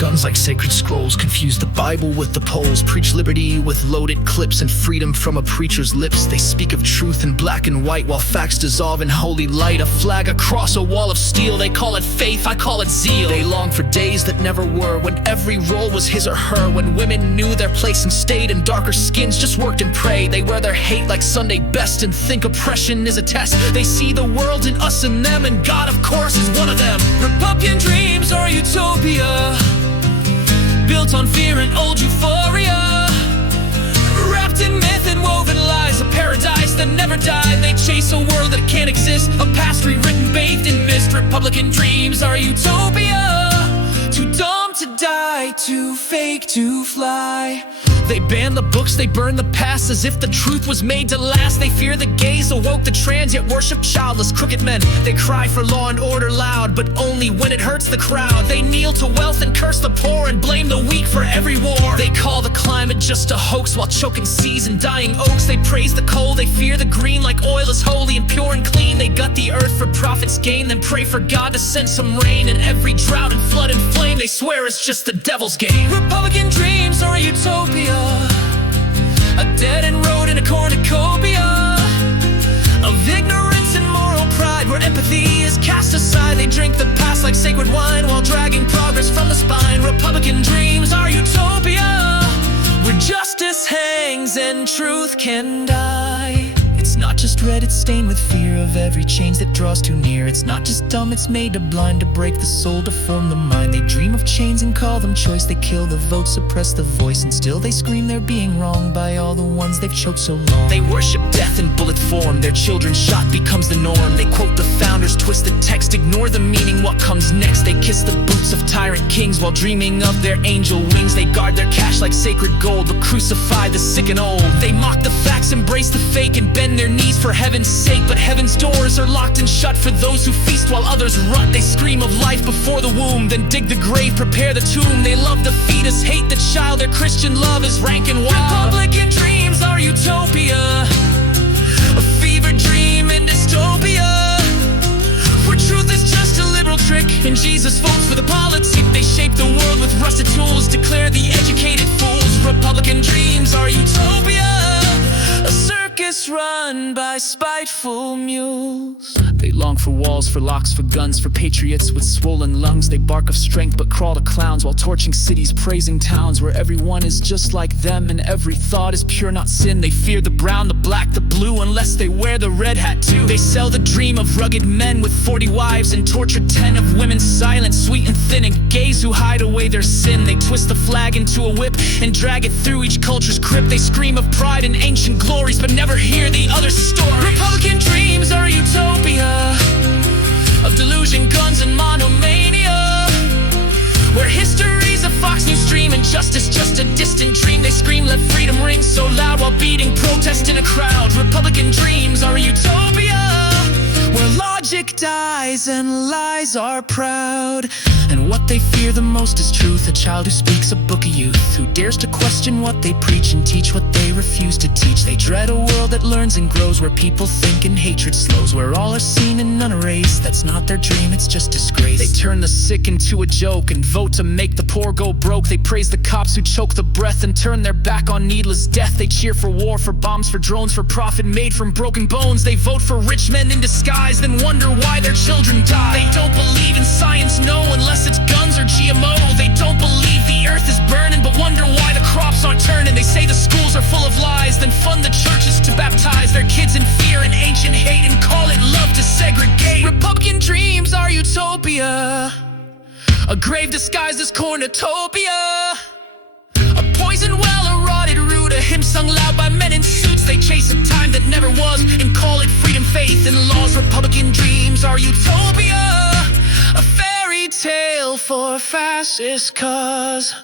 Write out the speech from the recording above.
Guns like sacred scrolls confuse the Bible with the polls. Preach liberty with loaded clips and freedom from a preacher's lips. They speak of truth in black and white while facts dissolve in holy light. A flag across a wall of steel, they call it faith, I call it zeal. They long for days that never were, when every role was his or her, when women knew their place and stayed in darker skins, just worked and prayed. They wear their hate like Sunday best and think oppression is a test. They see the world in us and them, and God of course is one of them. Republican dreams are utopia, built on fear and old euphoria, wrapped in myth and woven lies, a paradise that never died. They chase a world that can't exist, a past rewritten, bathed in mist. Republican dreams are utopia, too dumb to die, too fake to fly. They ban the books, they burn the past as if the truth was made to last. They fear the gays, awoke the trans, yet worship childless crooked men. They cry for law and order loud, but only when it hurts the crowd. They kneel to wealth and curse the poor and blame the weak for every war. They call the climate just a hoax while choking seas and dying oaks. They praise the coal, they fear the green like oil is holy and pure and clean. They gut the earth for profit's gain, then pray for God to send some rain. And every drought and flood and flame they swear is just the devil's game. Republican dreams are a utopia, a dead-end road in a cornucopia of ignorance and moral pride, where empathy is cast aside. They drink the past like sacred wine while dragging progress from the spine. Republican dreams are utopia, where justice hangs and truth can die. It's not just red, it's stained with fear of every change that draws too near. It's not just dumb, it's made to blind, to break the soul, to form the mind. They dream of chains and call them choice. They kill the vote, suppress the voice, and still they scream they're being wronged by all the ones they've choked so long. They worship death in bullet form, their children shot becomes the norm. They quote the founders, twist the text, ignore the meaning, what comes next. They kiss the boots of tyrant kings while dreaming of their angel wings. They guard their cash like sacred gold, but crucify the sick and old. They mock the facts, embrace the fake, and bend their knees for heaven's sake. But heaven's doors are locked and shut for those who feast while others rut. They scream of life before the womb, then dig the grave, prepare the tomb. They love the fetus, hate the child, their Christian love is rank and wild. Republican dreams are utopia, a fever dream in dystopia, where truth is just a liberal trick and Jesus votes for the politic. They shape the world with rusted tools, declare the educated fools. Republican dreams are utopia, a circus run by spiteful mules. They long for walls, for locks, for guns, for patriots with swollen lungs. They bark of strength but crawl to clowns while torching cities, praising towns where everyone is just like them and every thought is pure, not sin. They fear the brown, the black, the blue, unless they wear the red hat too. They sell the dream of rugged men with 40 wives and torture 10 of women, silent, sweet and thin, and gays who hide away their sin. They twist the flag into a whip and drag it through each culture's crypt. They scream of pride and ancient glories but never hear the other story. Republican dreams are a utopia of delusion, guns and monomania, where history's a Fox News stream and justice just a distant dream. They scream let freedom ring so loud while beating protest in a crowd. Republican dreams are a utopia, where logic dies and lies are proud. And what they fear the most is truth, a child who speaks a book of youth, who dares to question what they preach and teach what they refuse to teach. They dread a world that learns and grows, where people think and hatred slows, where all are seen and none erased. That's not their dream, it's just disgrace. They turn the sick into a joke and vote to make the poor go broke. They praise the cops who choke the breath and turn their back on needless death. They cheer for war, for bombs, for drones, for profit made from broken bones. They vote for rich men in disguise, then wonder why their children die. They don't believe in science, no, unless it's guns or GMO. They don't believe the earth is burning, but wonder why the crops aren't turning. They say the schools are full of lies, then fund the churches to baptize their kids in fear and ancient hate and call it love to segregate. Republican dreams are utopia, a grave disguised as cornucopia, a poison well, a rotted root, a hymn sung loud by men in suits. They chase a time that never was and call it freedom, faith, and laws. Republican dreams are utopia, a fairy tale for fascist cause.